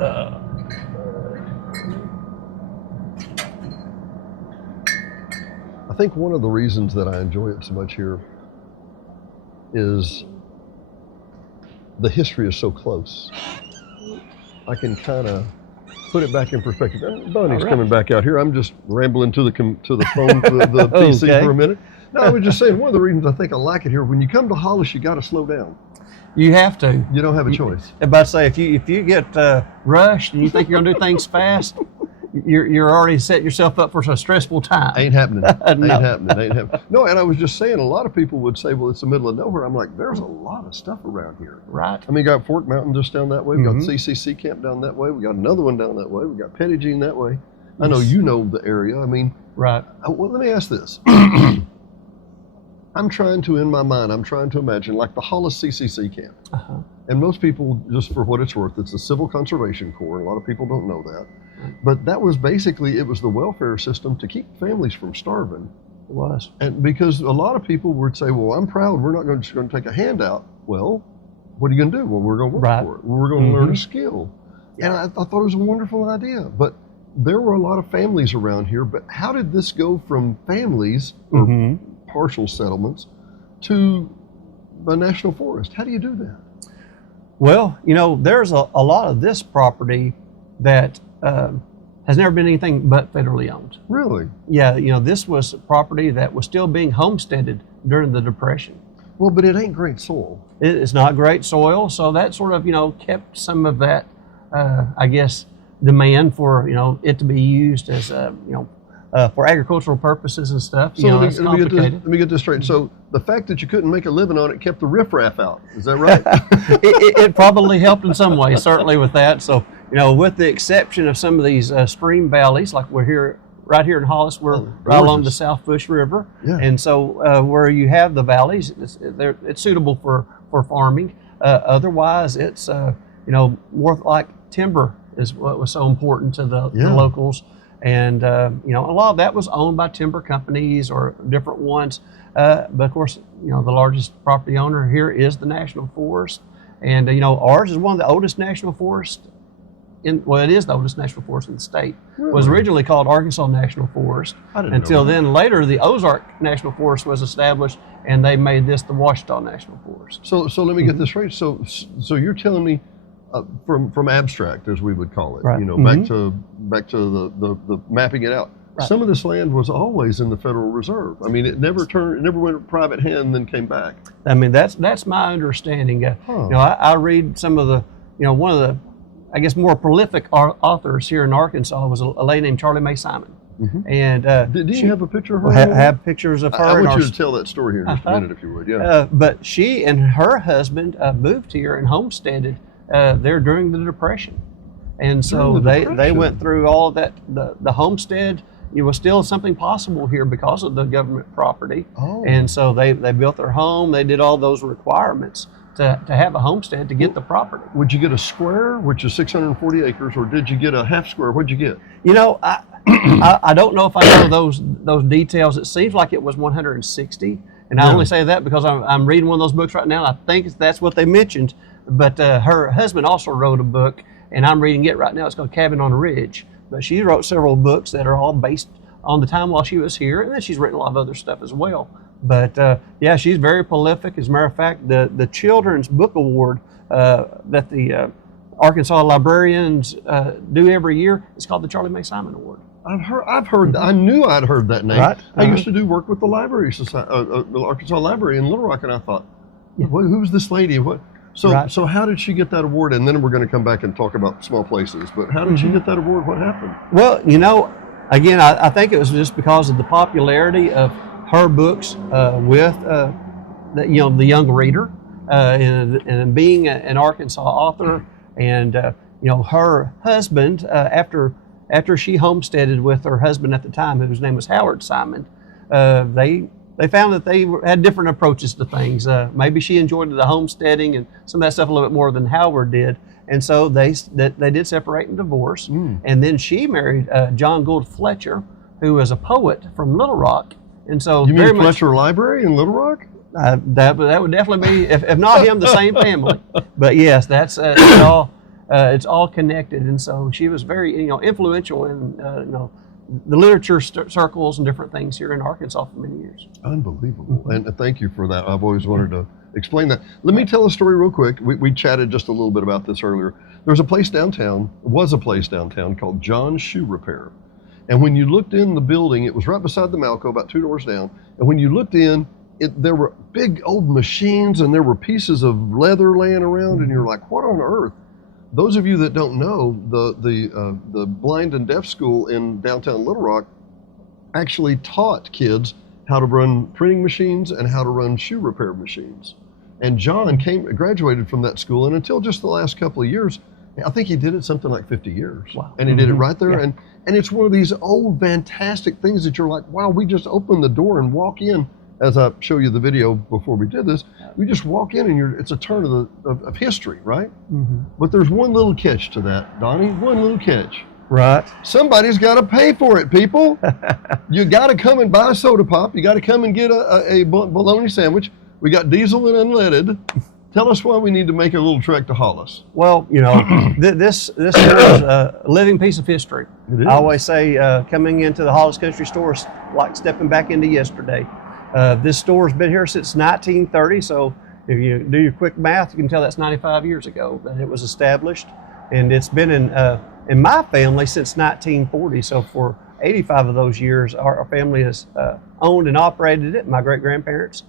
I think one of the reasons that I enjoy it so much here is the history is so close. I can kind of put it back in perspective. Bonnie's coming back out here. I'm just rambling to the phone, to the PC Okay. for a minute. No, I was just saying, one of the reasons I think I like it here, when you come to Hollis, you got to slow down. You have to. You don't have a choice. I'm about to say, if you get rushed and you think you're going to do things fast, you're already setting yourself up for a stressful time. Ain't happening. No. Ain't happening. No, and I was just saying, a lot of people would say, well, it's the middle of nowhere. I'm like, there's a lot of stuff around here. Right. I mean, we got Fort Mountain just down that way. We got CCC camp down that way. We got another one down that way. We got Pettigene that way. I know you know the area. I mean, right. Well, let me ask this. I'm trying to, in my mind, I'm trying to imagine like the Hollis CCC camp. And most people, just for what it's worth, it's the Civil Conservation Corps. A lot of people don't know that. But that was basically, it was the welfare system to keep families from starving. It was. And because a lot of people would say, well, I'm proud, we're not just going to take a handout. Well, what are you going to do? Well, we're going to work for it. We're going to learn a skill. And I thought it was a wonderful idea. But there were a lot of families around here. But how did this go from families or partial settlements to a national forest? How do you do that? Well, you know, there's a lot of this property that has never been anything but federally owned. Really? Yeah, you know, this was property that was still being homesteaded during the Depression. Well, but it ain't great soil. It's not great soil, so that sort of, you know, kept some of that, I guess, demand for, you know, it to be used as, you know, for agricultural purposes and stuff. So you know, let it's complicated. me get this straight. So the fact that you couldn't make a living on it kept the riffraff out. Is that right? it probably helped in some way, certainly with that. So, you know, with the exception of some of these stream valleys, like we're here, right here in Hollis, we're right along the South Bush River. Yeah. And so where you have the valleys, it's suitable for farming. Otherwise, it's, you know, more like timber is what was so important to the locals. And, you know, a lot of that was owned by timber companies or different ones. But of course, you know, the largest property owner here is the National Forest. And, you know, ours is one of the oldest national forests well, it is the oldest national forest in the state. Really? It was originally called Arkansas National Forest. Until then, later, the Ozark National Forest was established, and they made this the Ouachita National Forest. So let me get this right. So you're telling me, from abstract, as we would call it, you know, back to the mapping it out. Right. Some of this land was always in the Federal Reserve. I mean, it never went to private hand and then came back. I mean, that's my understanding. You know, I read some of the, you know, one of the, I guess, more prolific authors here in Arkansas was a lady named Charlie Mae Simon. And did you have a picture of her? Have pictures of her. I want you to tell that story here in just a minute, if you would. Yeah. But she and her husband moved here and homesteaded there during the Depression, and so they went through all of that. The homestead, it was still something possible here because of the government property, and so they built their home. They did all those requirements to have a homestead to get the property. Would you get a square, which is 640 acres, or did you get a half square? What'd you get? You know, I don't know if I know those details. It seems like it was 160, and I only say that because I'm reading one of those books right now. And I think that's what they mentioned. But her husband also wrote a book, and I'm reading it right now. It's called Cabin on a Ridge. But she wrote several books that are all based on the time while she was here, and then she's written a lot of other stuff as well. But yeah, she's very prolific. As a matter of fact, the Children's Book Award that the Arkansas librarians do every year is called the Charlie Mae Simon Award. I've heard. I knew I'd heard that name. Right. I used to do work with the Library Society, the Arkansas Library in Little Rock, and I thought, who's this lady? What? So how did she get that award? And then we're going to come back and talk about small places. But how did she get that award? What happened? Well, you know, again, I think it was just because of the popularity of her books with the young reader, and being an Arkansas author, and you know, her husband after she homesteaded with her husband at the time, whose name was Howard Simon, they found that they had different approaches to things. Maybe she enjoyed the homesteading and some of that stuff a little bit more than Howard did, and so they did separate and divorce. And then she married John Gould Fletcher, who was a poet from Little Rock. And so you mean Fletcher Library in Little Rock? That would definitely be, if not him, the same family. But yes, that's all. it's all connected. And so she was very, influential in, the literature circles and different things here in Arkansas for many years. Unbelievable. And thank you for that. I've always wanted to explain that. Let me tell a story real quick. We chatted just a little bit about this earlier. Was a place downtown called John's Shoe Repair. And when you looked in the building, it was right beside the Malco, about 2 doors down. And when you looked in, there were big old machines and there were pieces of leather laying around, and you're like, what on earth? Those of you that don't know, the blind and deaf school in downtown Little Rock actually taught kids how to run printing machines and how to run shoe repair machines. And John graduated from that school, and until just the last couple of years, I think he did it something like 50 years. Wow. And he did it right there. Yeah. And it's one of these old fantastic things that you're like, wow, we just opened the door and walk in. As I show you the video before we did this, we just walk in and it's a turn of history, right? Mm-hmm. But there's one little catch to that, Donnie, one little catch. Right. Somebody's got to pay for it, people. You got to come and buy a soda pop. You got to come and get a bologna sandwich. We got diesel and unleaded. Tell us why we need to make a little trek to Hollis. Well, this is a living piece of history. I always say coming into the Hollis Country Store is like stepping back into yesterday. This store's been here since 1930, so if you do your quick math, you can tell that's 95 years ago that it was established. And it's been in my family since 1940, so for 85 of those years, our family has owned and operated it. My great-grandparents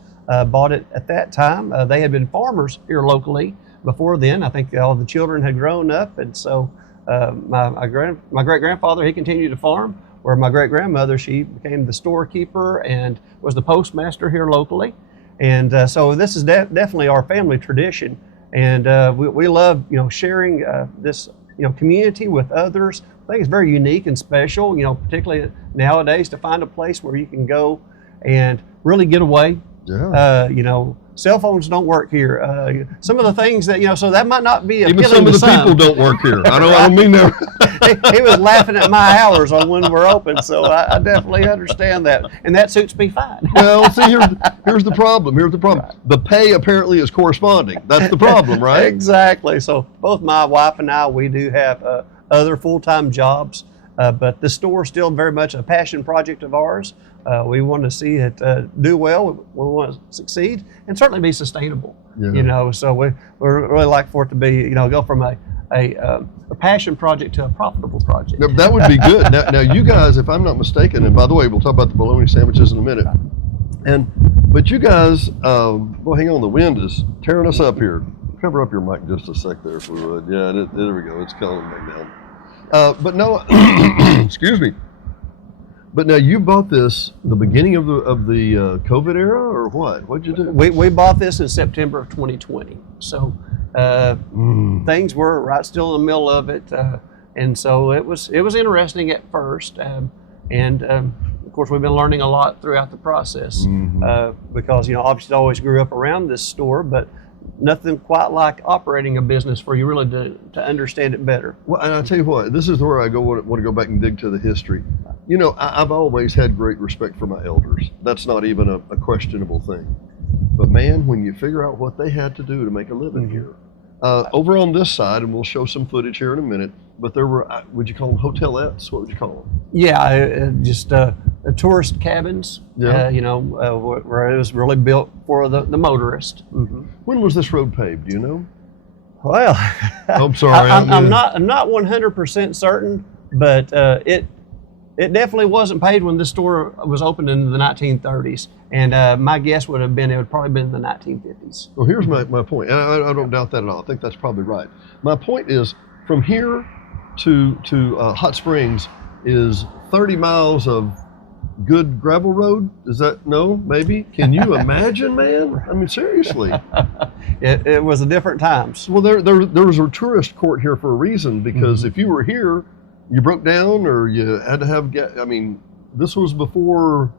bought it at that time. They had been farmers here locally before then. I think all the children had grown up, and so my great-grandfather, he continued to farm, where my great-grandmother, she became the storekeeper and was the postmaster here locally. And so this is definitely our family tradition. And we love, sharing this, community with others. I think it's very unique and special, particularly nowadays, to find a place where you can go and really get away. Yeah. Cell phones don't work here. Some of the things that, so that might not be appealing to some. Even some of the people don't work here. I don't mean that. He was laughing at my hours on when we're open, so I definitely understand that. And that suits me fine. Well, see, here's the problem. Right. The pay apparently is corresponding. That's the problem, right? Exactly. So both my wife and I, we do have other full-time jobs, but the store is still very much a passion project of ours. We want to see it do well. We want to succeed and certainly be sustainable. Yeah. So we really like for it to be, go from a passion project to a profitable project. Now, that would be good. Now, you guys, if I'm not mistaken, and by the way, we'll talk about the bologna sandwiches in a minute. But you guys, well, hang on, the wind is tearing us up here. Cover up your mic just a sec there, if we would. Yeah, there we go. It's coming back down. But no, excuse me. But now you bought this the beginning of the COVID era, or what? What'd you do? We bought this in September of 2020. So things were right still in the middle of it, and so it was interesting at first, and of course we've been learning a lot throughout the process, because obviously I always grew up around this store, but nothing quite like operating a business for you really to understand it better. Well, and I tell you what, this is where I want to go back and dig to the history. I've always had great respect for my elders. That's not even a questionable thing. But man, when you figure out what they had to do to make a living here, over on this side, and we'll show some footage here in a minute, but there were, would you call them hotelettes? What would you call them? Yeah, just tourist cabins, where it was really built for the motorist. Mm-hmm. When was this road paved, do you know? Well, I'm sorry. I'm not 100% certain, but it definitely wasn't paved when this store was opened in the 1930s, and my guess would have been it would probably been in the 1950s. Well, here's my point, and I don't doubt that at all. I think that's probably right. My point is, from here to Hot Springs is 30 miles of good gravel road. Is that maybe? Can you imagine, man? I mean, seriously. It was a different times. Well, there was a tourist court here for a reason, because if you were here, you broke down or you had to have this was before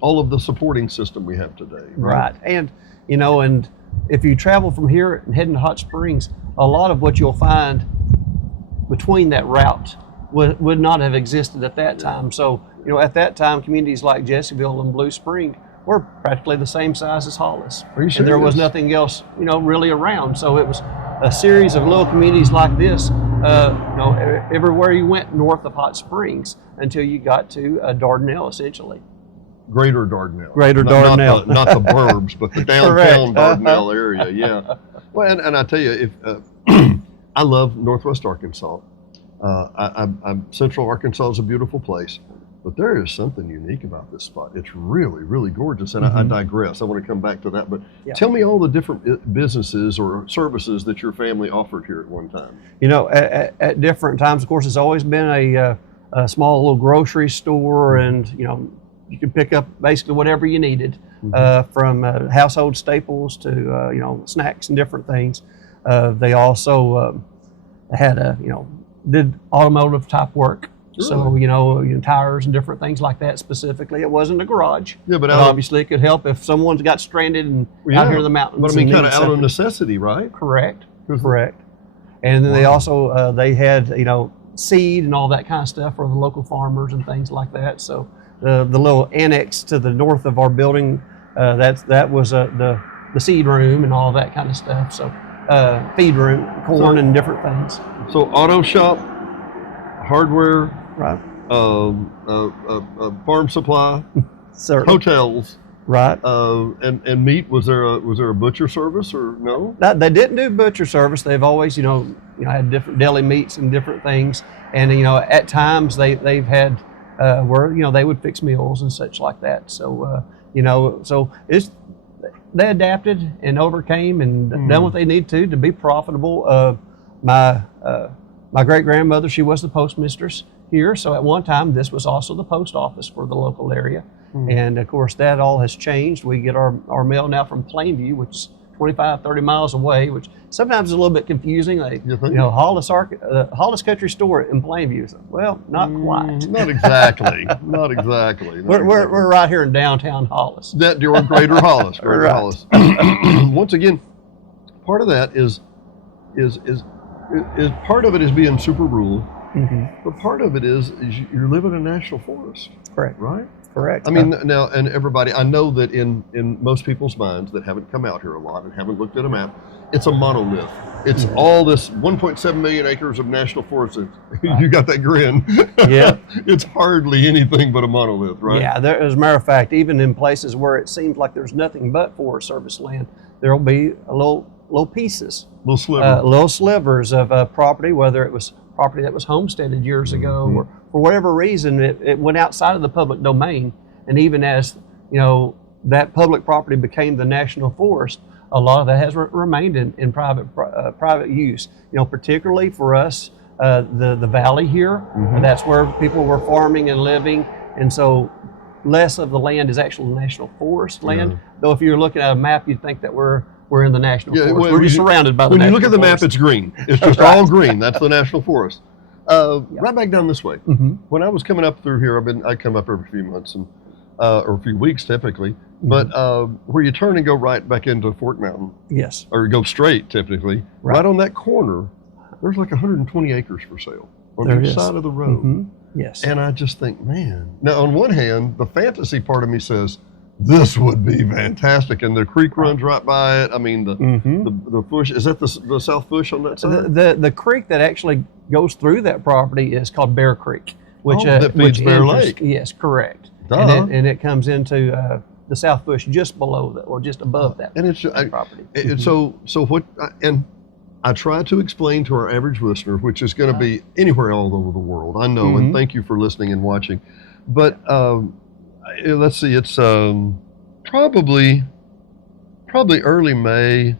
all of the supporting system we have today. Right. And, and if you travel from here and head into Hot Springs, a lot of what you'll find between that route would not have existed at that time. So, at that time, communities like Jessieville and Blue Spring were practically the same size as Hollis. Are you serious? And there was nothing else, really around. So it was a series of little communities like this, everywhere you went north of Hot Springs until you got to Dardanelle, essentially. Greater Dardanelle. Greater Dardanelle. Not the burbs, but the downtown Dardanelle area, yeah. Well, and I tell you, I love Northwest Arkansas. Central Arkansas is a beautiful place, but there is something unique about this spot. It's really, really gorgeous, and I digress. I want to come back to that, but tell me all the different businesses or services that your family offered here at one time. At different times, of course, it's always been a small little grocery store, and you could pick up basically whatever you needed, from household staples to snacks and different things. They also had did automotive type work. Really? So tires and different things like that. Specifically, it wasn't a garage. Yeah, but obviously it could help if someone's got stranded and out here in the mountains. But I mean, kind of out of necessity, right? Correct. Correct. And then they also they had seed and all that kind of stuff for the local farmers and things like that. So the little annex to the north of our building, that was the seed room and all that kind of stuff. So feed room, corn and different things. So auto shop, hardware, right? Farm supply, hotels, right? And meat. Was there a butcher service or no? They didn't do butcher service. They've always had different deli meats and different things. And at times they've had where they would fix meals and such like that. So so they adapted and overcame and done what they need to be profitable. My great-grandmother, she was the postmistress here, so at one time this was also the post office for the local area. And of course that all has changed. We get our mail now from Plainview, which is 25-30 miles away, which sometimes is a little bit confusing. Hollis Country Store in Plainview. Well, not quite. Not exactly. Not exactly. We're right here in downtown Hollis. That you're Greater Hollis. Greater Hollis. Once again, part of that is part of it is being super rural, but part of it is you're living in a national forest. Correct. Right? Correct. I mean, now, and everybody, I know that in most people's minds that haven't come out here a lot and haven't looked at a map, it's a monolith. It's all this 1.7 million acres of national forest. You got that grin. Yeah. It's hardly anything but a monolith, right? Yeah, as a matter of fact, even in places where it seems like there's nothing but Forest Service land, there'll be little pieces. Little slivers of property, whether it was property that was homesteaded years ago or for whatever reason it went outside of the public domain. And even as that public property became the national forest, a lot of that has remained in private use. Particularly for us, the valley here, that's where people were farming and living, and so less of the land is actual national forest land. Though if you're looking at a map, you'd think that we're in the national forest. We're just surrounded by the national forest. When you look at the map, it's green. It's just all green. That's the national forest. Right back down this way. When I was coming up through here, I come up every few months and or a few weeks typically. But where you turn and go right back into Fort Mountain. Yes. Or go straight typically. Right on that corner, there's like 120 acres for sale on each side of the road. Yes. And I just think, man. Now, on one hand, the fantasy part of me says, this would be fantastic, and the creek runs right by it. I mean, the bush, is that the South Bush on that side? The creek that actually goes through that property is called Bear Creek, which that feeds Bear Lake. Yes, correct. And it comes into the South Bush just below that, or just above that. And it's property. So what? And I try to explain to our average listener, which is going to be anywhere all over the world. I know, and thank you for listening and watching. But let's see, it's probably early May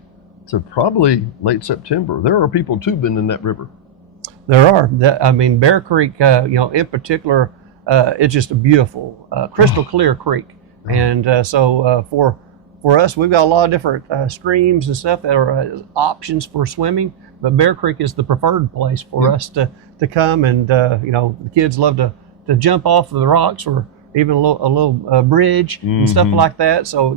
to probably late September. There are people tubing in that river. There are. I mean, Bear Creek, in particular, it's just a beautiful, crystal clear creek. And so for us, we've got a lot of different streams and stuff that are options for swimming. But Bear Creek is the preferred place for us to come. And, the kids love to jump off of the rocks or even a little bridge and stuff like that. So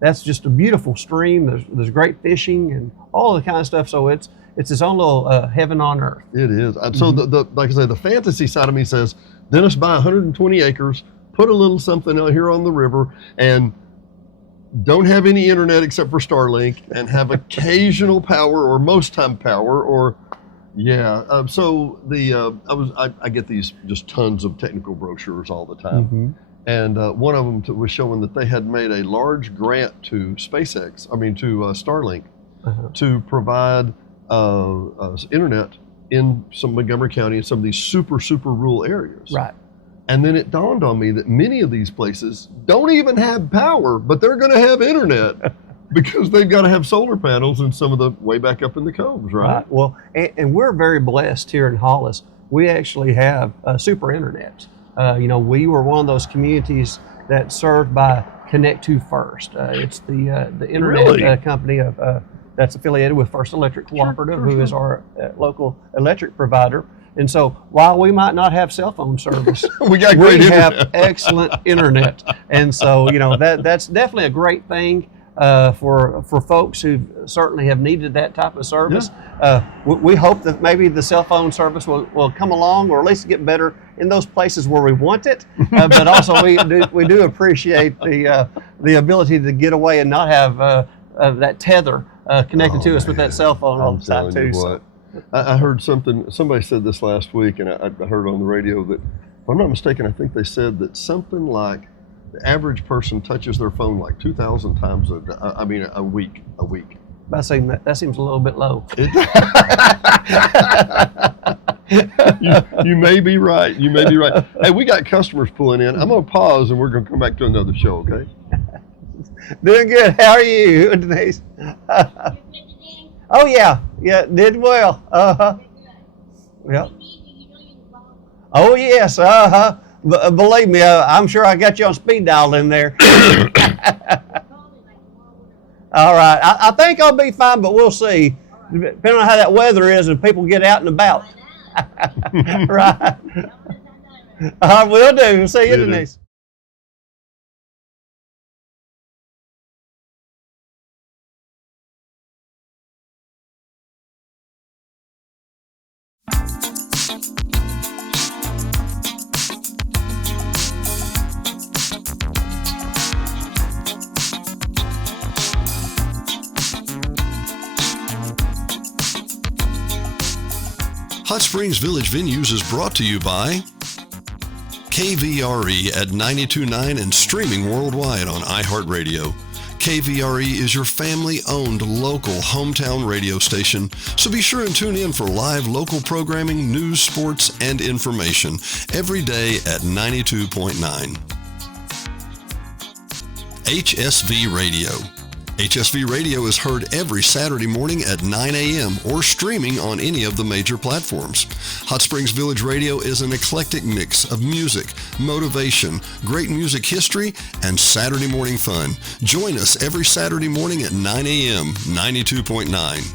that's just a beautiful stream. There's great fishing and all the kind of stuff. So it's its own little heaven on earth. It is. So like I say, the fantasy side of me says, Dennis, buy 120 acres, put a little something out here on the river, and don't have any internet except for Starlink, and have occasional power or most time power, or so I get these just tons of technical brochures all the time, and one of them was showing that they had made a large grant to Starlink, to provide internet in some Montgomery County and some of these super rural areas. Right. And then it dawned on me that many of these places don't even have power, but they're going to have internet because they've got to have solar panels in some of the way back up in the coves, right? Well, and we're very blessed here in Hollis. We actually have super internet. We were one of those communities that's served by Connect to First. It's the internet company of that's affiliated with First Electric Cooperative, who is our local electric provider. And so while we might not have cell phone service, we have excellent internet. And so, that's definitely a great thing for folks who certainly have needed that type of service. We hope that maybe the cell phone service will come along, or at least get better in those places where we want it. But also we do appreciate the ability to get away and not have that tether connected to us with that cell phone all the time too. I heard somebody said this last week, and I heard on the radio that, if I'm not mistaken, I think they said that something like the average person touches their phone like 2,000 times a week. That seems a little bit low. You may be right. Hey, we got customers pulling in. I'm going to pause, and we're going to come back to another show, okay? Doing good. How are you, Denise? Oh, yeah, did well. Yeah. Oh, yes, believe me, I'm sure I got you on speed dial in there. All right, I think I'll be fine, but we'll see, depending on how that weather is and people get out and about. Right. Will do. See you, Denise. Hot Springs Village Venues is brought to you by KVRE at 92.9 and streaming worldwide on iHeartRadio. KVRE is your family-owned local hometown radio station, so be sure and tune in for live local programming, news, sports, and information every day at 92.9. HSV Radio. HSV Radio is heard every Saturday morning at 9 a.m. or streaming on any of the major platforms. Hot Springs Village Radio is an eclectic mix of music, motivation, great music history, and Saturday morning fun. Join us every Saturday morning at 9 a.m., 92.9.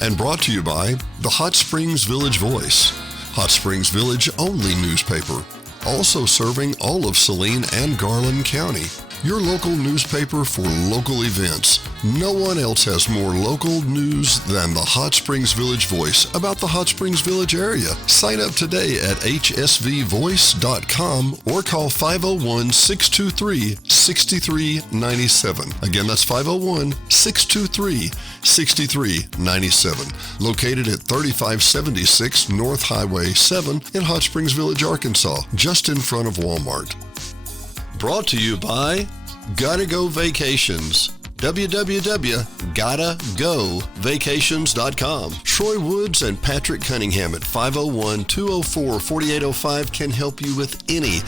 And brought to you by the Hot Springs Village Voice, Hot Springs Village only newspaper, also serving all of Saline and Garland County. Your local newspaper for local events. No one else has more local news than the Hot Springs Village Voice about the Hot Springs Village area. Sign up today at hsvvoice.com or call 501-623-6397. Again, that's 501-623-6397. Located at 3576 North Highway 7 in Hot Springs Village, Arkansas, just in front of Walmart. Brought to you by Gotta Go Vacations. www.gottagovacations.com. Troy Woods and Patrick Cunningham at 501-204-4805 can help you with any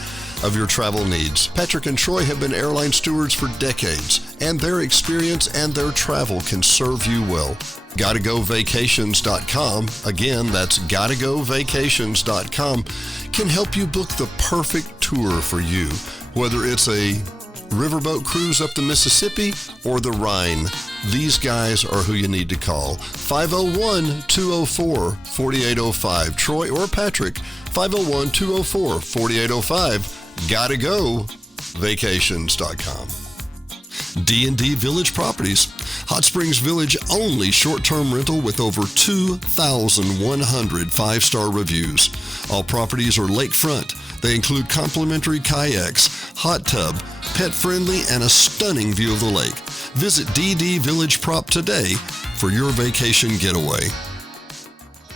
of your travel needs. Patrick and Troy have been airline stewards for decades, and their experience and their travel can serve you well. GottaGoVacations.com, again, that's GottaGoVacations.com, can help you book the perfect tour for you. Whether it's a riverboat cruise up the Mississippi or the Rhine, these guys are who you need to call. 501-204-4805. Troy or Patrick, 501-204-4805. GottaGoVacations.com. D&D Village Properties. Hot Springs Village only short-term rental with over 2,100 five-star reviews. All properties are lakefront. They include complimentary kayaks, hot tub, pet-friendly, and a stunning view of the lake. Visit DD Village Prop today for your vacation getaway.